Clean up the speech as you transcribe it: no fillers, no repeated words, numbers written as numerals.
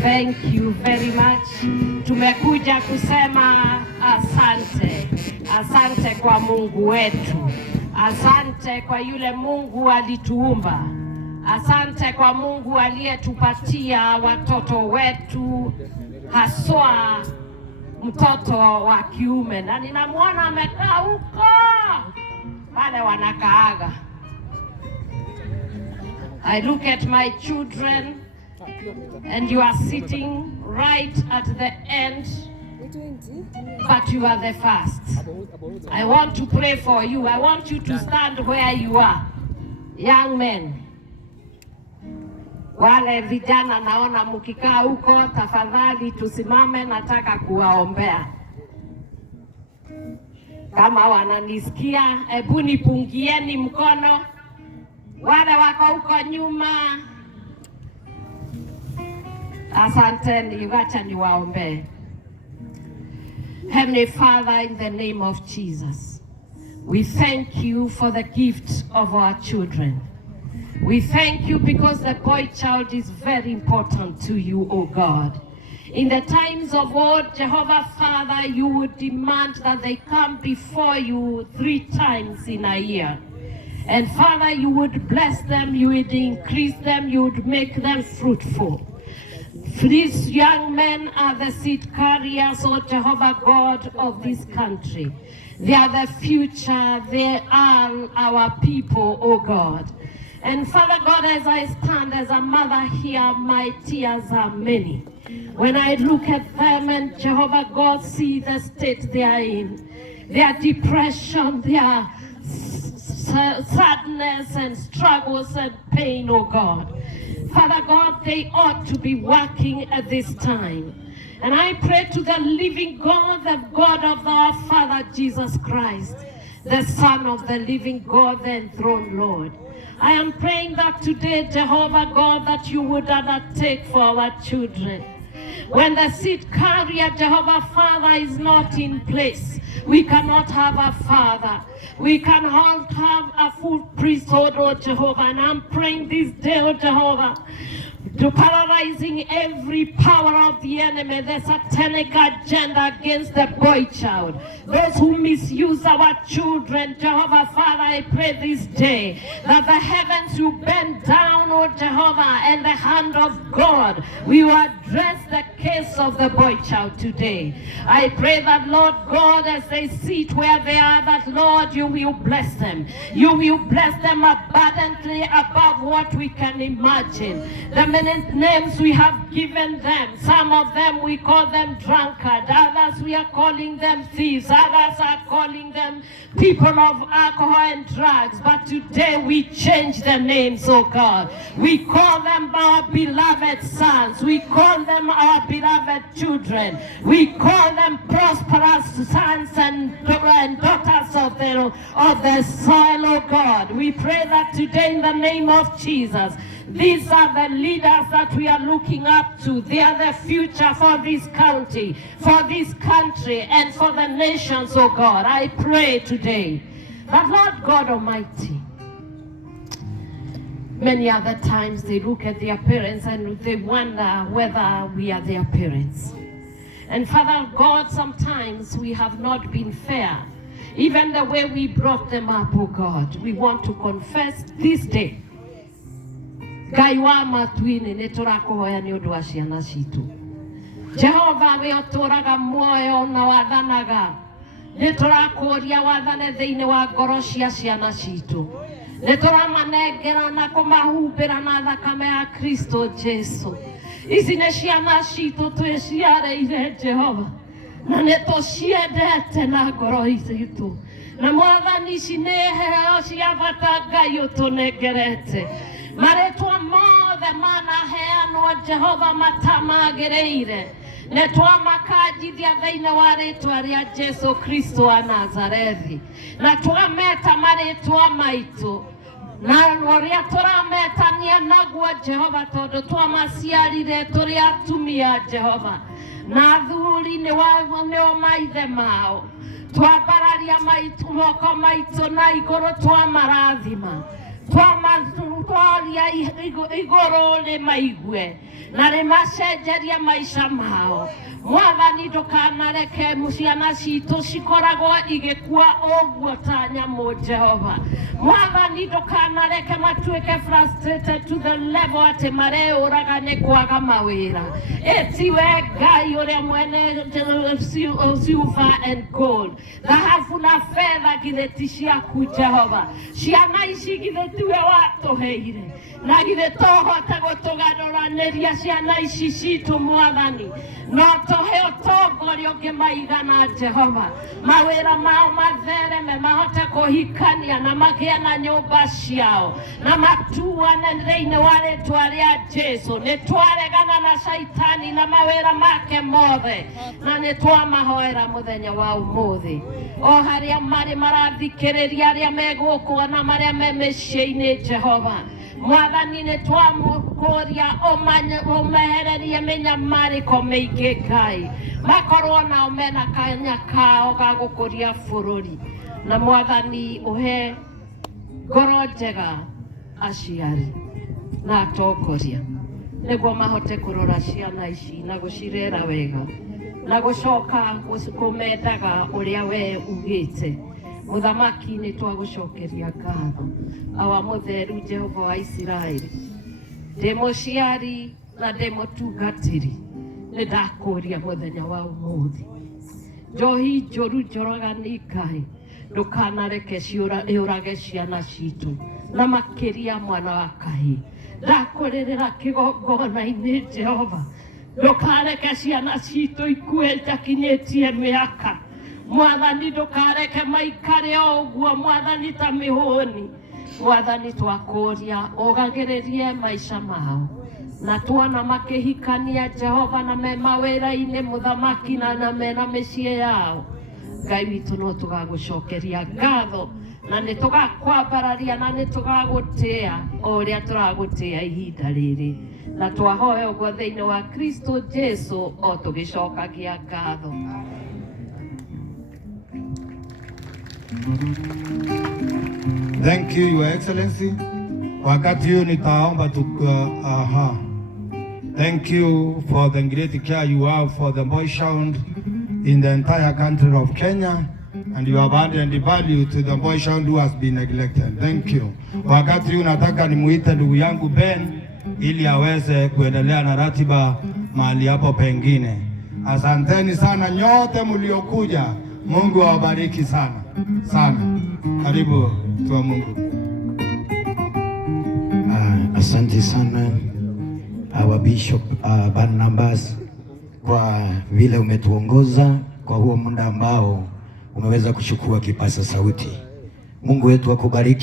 Thank you very much. Tumekuja kusema asante. Asante kwa Mungu wetu. Asante kwa yule Mungu alituumba. Asante kwa Mungu aliyetupatia watoto wetu, haswa mtoto wa kiume. Na ninamwona amekaa huko wale wanakaaga. I look at my children and you are sitting right at the end, but you are the first. I want to pray for you. I want you to stand where you are. Young men, wale vijana naona mkikaa huko, tafadhali tusimame, nataka kuwaombea. Kama wananisikia, hebu nipungieni mkono. Wale wako huko nyuma, asanteni, wacha niwaombee. Heavenly Father, in the name of Jesus, we thank you for the gift of our children. We thank you because the boy child is very important to you, O God. In the times of old, Jehovah Father, you would demand that they come before you 3 times in a year. And Father, you would bless them, you would increase them, you would make them fruitful. These young men are the seed carriers, O Jehovah God, of this country. They are the future, they are our people, O God. And Father God, as I stand as a mother here, my tears are many. When I look at them and Jehovah God, see the state they are in, their depression, their sadness and struggles and pain, oh God. Father God, they ought to be working at this time. And I pray to the living God, the God of our Father Jesus Christ, the Son of the living God, the enthroned Lord. I am praying that today, Jehovah God, that you would undertake for our children. When the seed carrier, Jehovah Father, is not in place, we cannot have a father. We cannot have a full priesthood, oh Jehovah. And I'm praying this day, oh Jehovah, to paralyzing every power of the enemy, the satanic agenda against the boy child. Those who misuse our children, Jehovah Father, I pray this day that the heavens will bend down, oh Jehovah, and the hand of God will address the case of the boy child today. I pray that, Lord God, as they sit where they are, that, Lord, you will bless them. You will bless them abundantly above what we can imagine. The many names we have given them, some of them we call them drunkard, others we are calling them thieves, others are calling them people of alcohol and drugs, but today we change the names, oh God. We call them our beloved sons, we call them our beloved children, we call them prosperous sons and daughters of the soil, oh God. We pray that today in the name of Jesus, these are the leaders that we are looking up to. They are the future for this county, for this country, and for the nations, oh God. I pray today that, Lord God Almighty, many other times they look at their parents and they wonder whether we are their parents. And Father God, sometimes we have not been fair. Even the way we brought them up, oh God, we want to confess this day. Ngai wa matuini ni turakuhoya ni undu wa ciana citu. Jehova we oturaga muoyo na wathanaga. Ni turakuria wathane thiini wa ngoro cia ciana citu. Ni turamanengera na kumahumbira na thakame ya Kristo Jesu. Ici ni ciana citu twiciareire Jehova. Na ni tuciendete na ngoro citu. Na mwathani ici ni heo cia bata Ngai utunengerete. Maretwa mothe manaheanwo Jehova matamagĩrĩire. Nĩtwamakajithia thĩinĩ wa rĩtwa rĩa Jesu Kristo wa Nazarethi. Na twameta marĩtwa maitũ. Na ũrĩa tũrametania naguo Jehova tondũ twamaciarire tũrĩ atumia Jehova. Na athuri nĩo maithe mao. Twambararia moko maitũ na igũrũ twamarathima. Twamarathima twaria igoro le maigue na le macenjeria maisha mao. Mwathani ndukanareke ciana citũ cikoragwo igĩkua ũguo ta nyamũ Jehova. Mwathani ndukanareke matuĩke frustrated to the level atĩ mareũraga nĩ kwaga mawĩra. Ĩtiwe Ngai ũrĩa mwene silver and gold, dhahabu na fedha githĩ ti ciaku Jehova. Ciana ici githĩ tiwe watũheire, na githĩ tohota gũtũgarũranĩria ciana ici citũ Mwathani, no tũhe ũtongoria ũngĩmaigana Jehova. Mawĩra mao mathereme, mahote kũhikania na magĩe na nyũmba ciao, na matuane thĩinĩ wa rĩĩtwa rĩa Jesũ. Nĩ twaregana na Shaitani na mawĩra make mothe, na nĩ twamahoera mũthenya wa ũmũthĩ. O harĩa marĩ marathikĩrĩria, arĩa me gũkũ na marĩa me mĩciĩ-inĩ Jehova, Mwathani nĩ twamũkũria ũmehererie mĩnyamarĩko mĩingĩ Ngai, makorwo nao mena kanya kao ga gũkũria bũrũri. Na Mwathani ũhe ngoro njega aciari na atongoria, nĩguo mahote kũrora ciana ici na gũcirera wega na gũcoka kũmendaga ũrĩa we ugĩte. Muthamaki nĩ twagũcokeria ngatho, awa mũtheru Jehova wa Isiraeli. Ndĩ mũciari na ndĩ mũtungatĩri, nĩ ndakũria mũthenya wa ũmũthĩ. Njohi njũru njoragani Ngai, ndũkanareke ciũrage ciana citũ, na makĩria mwana wa kahĩĩ. Ndakũrĩrĩra kĩgongona-inĩ Jehova, ndũkareke ciana citũ ikue itakinyĩtie mĩaka. Mwathani ndũkareke maikare o ũguo Mwathani ta mĩhũni. Mwathani twakũria ũgagĩrĩrie maica mao, na tuona makĩhikania Jehova na me mawĩra-inĩ Mũthamaki na mena mĩciĩ yao. Ngai witũ no tũgagũcokeria ngatho, na nĩ tũgakwambararia na nĩ tũgagũtĩa o ũrĩa tũragũtĩa ihinda rĩrĩ, na twahoya ũguo thĩinĩ wa Kristo Jesũ o tũgĩcokagia ngatho. Thank you, Your Excellency. Wakati huu nitaomba thank you for the great care you have for the boy child in the entire country of Kenya, and you have added the value to the boy child who has been neglected. Thank you. Wakati huu nataka nimuite ndugu yangu Ben ili aweze kuendelea na ratiba mahali hapo pengine. Asanteni sana nyote mliokuja. Mungu awabariki sana sana. Karibu kwa Mungu. Asante sana our Bishop Barnabas kwa vile umetuongoza kwa huo muda ambao umeweza kuchukua kipaza sauti. Mungu wetu akubariki.